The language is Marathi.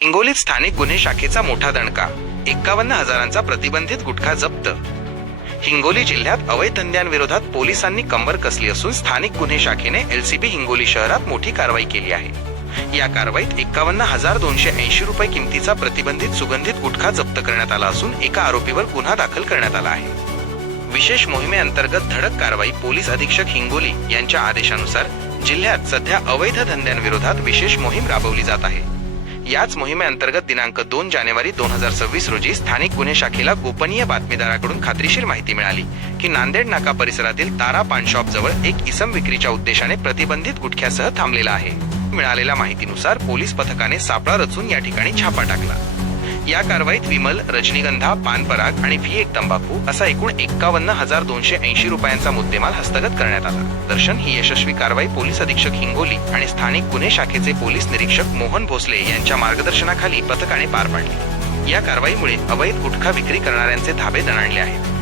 हिंगोलीत स्थानिक गुन्हे शाखेचा मोठा दणका, 51,000चा प्रतिबंधित गुटखा जप्त। हिंगोली जिल्ह्यात अवैध धंद्यांविरोधात पोलिसांनी कंबर कसली असून स्थानिक गुन्हे शाखेने एलसीबी हिंगोली शहरात मोठी कारवाई केली आहे। या कारवाईत 51,280 रुपये किमतीचा प्रतिबंधित सुगंधित गुटखा जप्त करण्यात आला असून एका आरोपीवर गुन्हा दाखल करण्यात आला आहे। विशेष मोहिमेअंतर्गत धडक कारवाई पोलीस अधीक्षक हिंगोली यांच्या आदेशानुसार जिल्ह्यात सध्या अवैध धंद्यांविरोधात विशेष मोहीम राबवली जात आहे। याच मोहिमेअंतर्गत दिनांक 2 जानेवारी 2026 रोजी स्थानिक गुन्हे शाखेला गोपनीय बातमीदाराकडून खात्रीशीर माहिती मिळाली की नांदेड नाका परिसरातील तारा पान शॉप जवळ एक इसम विक्रीच्या उद्देशाने प्रतिबंधित गुटख्यासह थांबलेला आहे। मिळालेल्या माहितीनुसार पोलीस पथकाने सापळा रचून या ठिकाणी छापा टाकला। या कारवाईत विमल, रजनीगंधा, पानपराग आणि V1 तंबाखू असा एकूण 51,280 रुपयांचा मुद्देमाल हस्तगत करण्यात आला। दर्शन ही यशस्वी कारवाई पोलीस अधीक्षक हिंगोली आणि स्थानिक गुन्हे शाखेचे पोलीस निरीक्षक मोहन भोसले यांच्या मार्गदर्शनाखाली पथकाने पार पाडली। या कारवाईमुळे अवैध गुटखा विक्री करणाऱ्यांचे धाबे दणाणले आहेत।